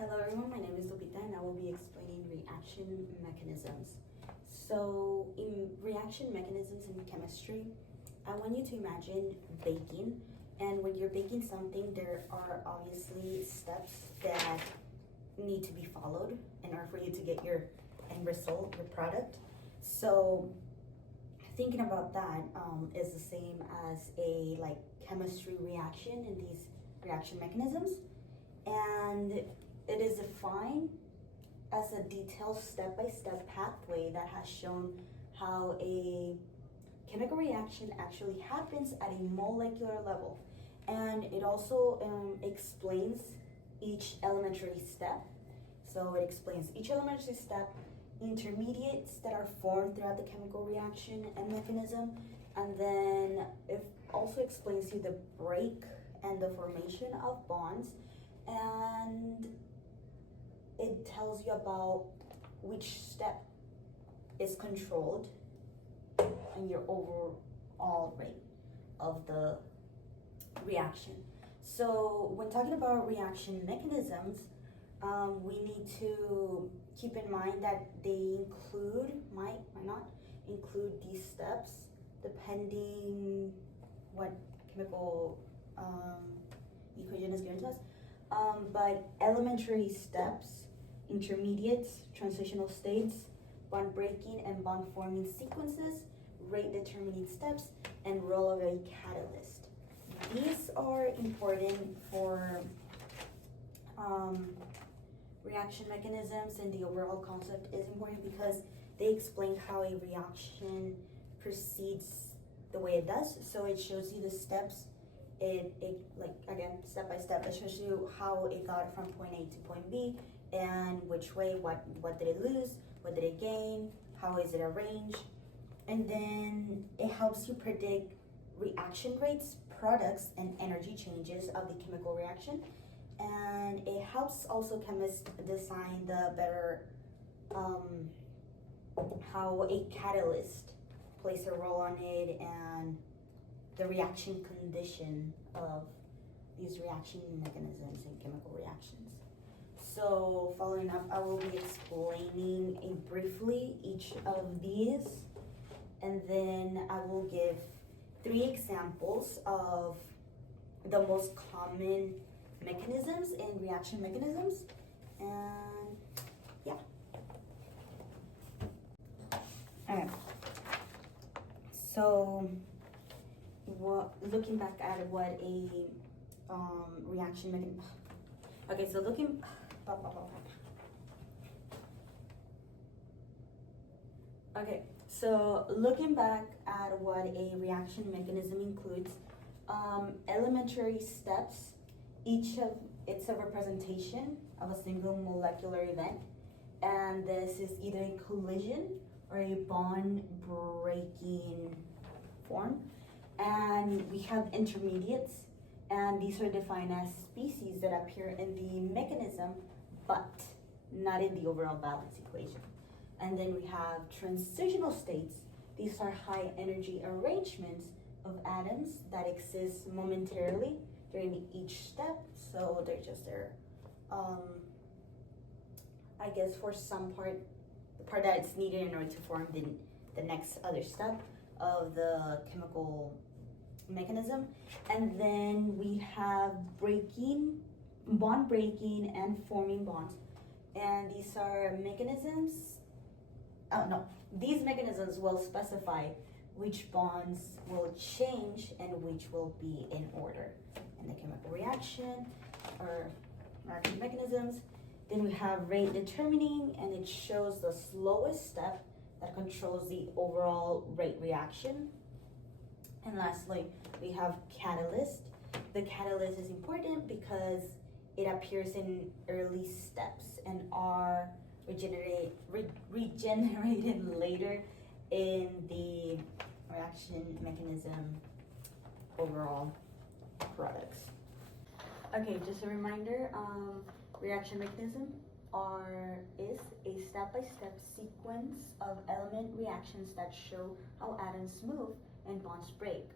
Hello everyone, my name is Lupita and I will be explaining reaction mechanisms. So in reaction mechanisms in chemistry, I want you to imagine baking, and when you're baking something, there are obviously steps that need to be followed in order for you to get your end result, your product. So thinking about that is the same as a chemistry reaction in these reaction mechanisms, and it is defined as a detailed step-by-step pathway that has shown how a chemical reaction actually happens at a molecular level. And it also explains each elementary step. So it explains each elementary step, intermediates that are formed throughout the chemical reaction and mechanism, and then it also explains you the break and the formation of bonds, and it tells you about which step is controlled and your overall rate of the reaction. So when talking about reaction mechanisms, we need to keep in mind that they might not include these steps depending what chemical equation is given to us. But elementary steps, intermediates, transitional states, bond breaking and bond forming sequences, rate determining steps, and role of a catalyst. These are important for reaction mechanisms, and the overall concept is important because they explain how a reaction proceeds the way it does. So it shows you the steps. It again, step by step, it shows you how it got from point A to point B, and which way, what did it lose, what did it gain, how is it arranged, and then it helps you predict reaction rates, products, and energy changes of the chemical reaction. And it helps also chemists design the better how a catalyst plays a role on it, and the reaction condition of these reaction mechanisms in chemical reactions. So following up, I will be explaining briefly each of these, and then I will give 3 examples of the most common mechanisms in reaction mechanisms, and yeah. Alright, so looking back at what a reaction mechanism. Okay, so looking back at what a reaction mechanism includes, elementary steps, each of it's a representation of a single molecular event, and this is either a collision or a bond breaking form. And we have intermediates, and these are defined as species that appear in the mechanism but not in the overall balance equation. And then we have transitional states. These are high energy arrangements of atoms that exist momentarily during each step. So they're just there, I guess, for some part, the part that it's needed in order to form the next other step of the chemical mechanism. And then we have bond breaking and forming bonds. And these are mechanisms, these mechanisms will specify which bonds will change and which will be in order in the chemical reaction or reaction mechanisms. Then we have rate determining, and it shows the slowest step that controls the overall rate reaction. And lastly, we have catalyst. The catalyst is important because it appears in early steps and are regenerated later in the reaction mechanism overall products. Okay, just a reminder, reaction mechanism is a step-by-step sequence of element reactions that show how atoms move and bonds break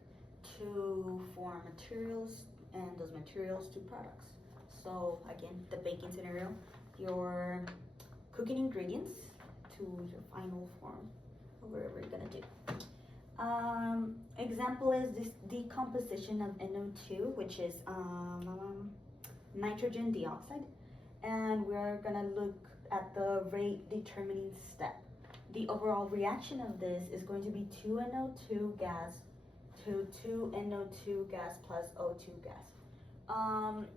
to form materials, and those materials to products. So again, the baking scenario, your cooking ingredients to your final form of whatever you're gonna do. Example is this decomposition of NO2, which is nitrogen dioxide, and we're gonna look at the rate determining step. The overall reaction of this is going to be 2NO2 gas to 2NO2 gas plus O2 gas.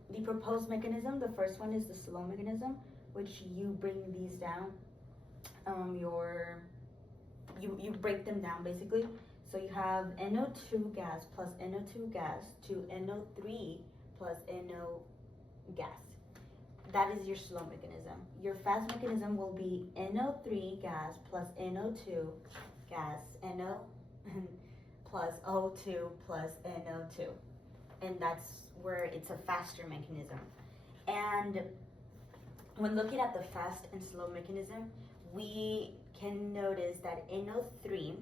The proposed mechanism, the first one is the slow mechanism, which you bring these down. You break them down basically. So you have NO2 gas plus NO2 gas to NO3 plus NO gas. That is your slow mechanism. Your fast mechanism will be NO3 gas plus NO2 gas, NO plus O2 plus NO2. And that's where it's a faster mechanism. And when looking at the fast and slow mechanism, we can notice that NO3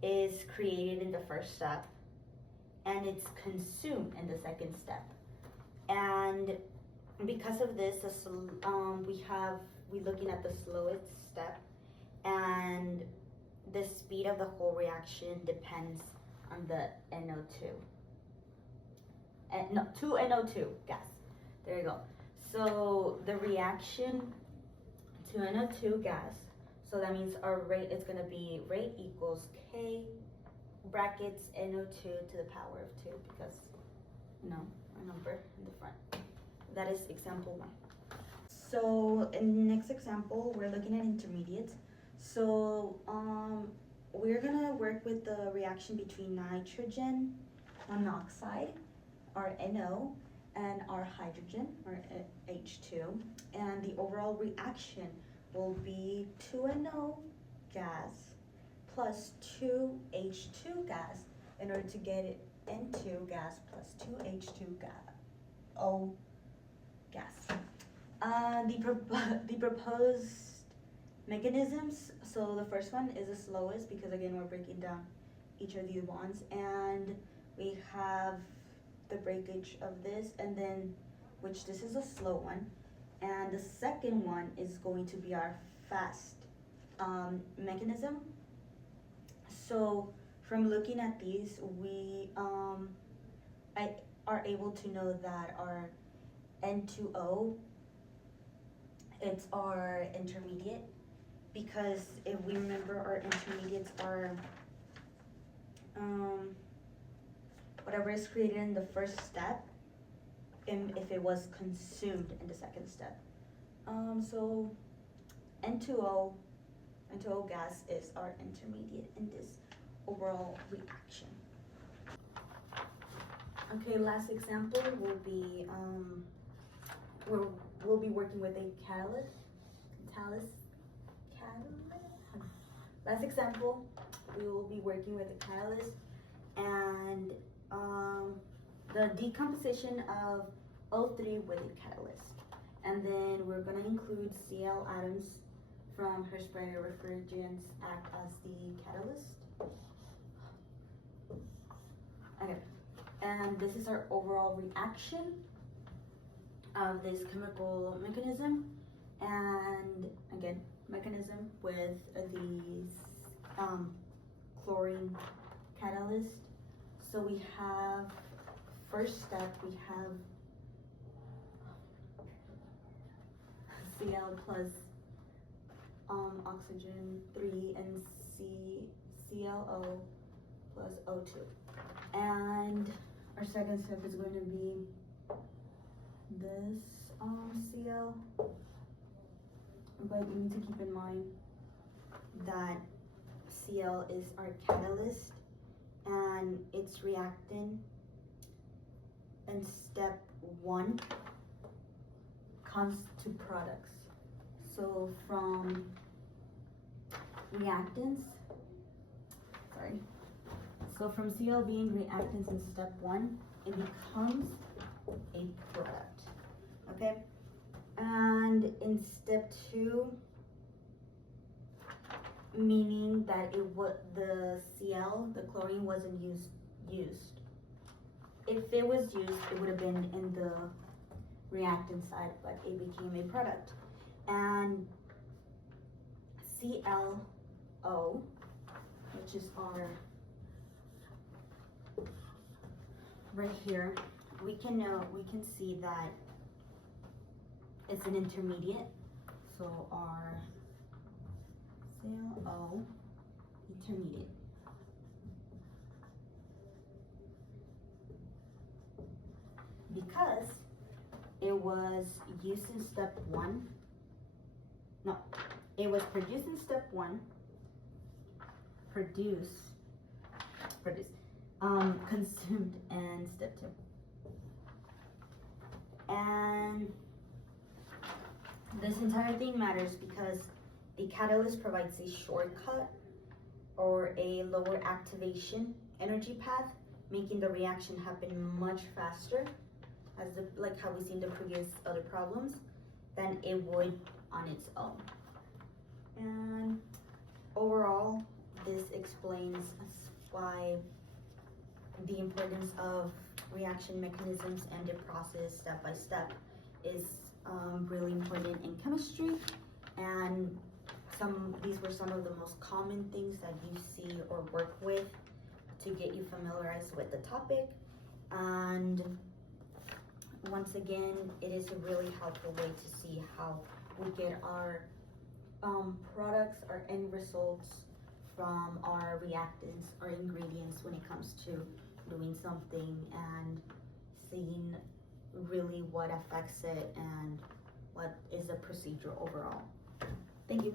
is created in the first step and it's consumed in the second step. And because of this, we're looking at the slowest step, and the speed of the whole reaction depends on the NO2. 2NO2 gas. There you go. So the reaction to NO2 gas, so that means our rate is going to be rate equals K brackets NO2 to the power of 2, because, a number in the front. That is example 1. So in the next example, we're looking at intermediates. So we're going to work with the reaction between nitrogen monoxide, or NO, and our hydrogen, or H2, and the overall reaction will be 2NO gas plus 2H2 gas in order to get it N2 gas plus 2H2 O gas. The proposed mechanisms, so the first one is the slowest because again we're breaking down each of these bonds, and we have the breakage of this, and then which this is a slow one, and the second one is going to be our fast mechanism. So from looking at these, we are able to know that our N2O, it's our intermediate, because if we remember, our intermediates are whatever is created in the first step, and if it was consumed in the second step. So N2O gas is our intermediate in this overall reaction. Okay, last example will be we'll be working with a catalyst. Last example, we will be working with a catalyst, and the decomposition of O3 with a catalyst. And then we're going to include Cl atoms from Hairspray refrigerants act as the catalyst. Okay, and this is our overall reaction of this chemical mechanism, and again, mechanism with these chlorine catalyst. So we have, first step, we have Cl plus oxygen 3 and ClO plus O2. And our second step is going to be this Cl, but you need to keep in mind that Cl is our catalyst and its reactant in step 1 comes to products. So from reactants, so from Cl being reactants in step 1, it becomes a product, okay? And in step 2, meaning that the Cl, the chlorine, wasn't used. If it was used, it would have been in the reactant side, but it became a product. And ClO, which is our right here, we can see that it's an intermediate. So our ClO intermediate. Because it was used in step one. No, it was produced in step one. Consumed in step two. And this entire thing matters because the catalyst provides a shortcut or a lower activation energy path, making the reaction happen much faster, as like how we seen the previous other problems, than it would on its own. And overall, this explains why the importance of reaction mechanisms and the process step by step is really important in chemistry. And these were some of the most common things that you see or work with to get you familiarized with the topic. And once again, it is a really helpful way to see how we get our products, our end results from our reactants, our ingredients when it comes to doing something and seeing really what affects it and what is the procedure overall. Thank you.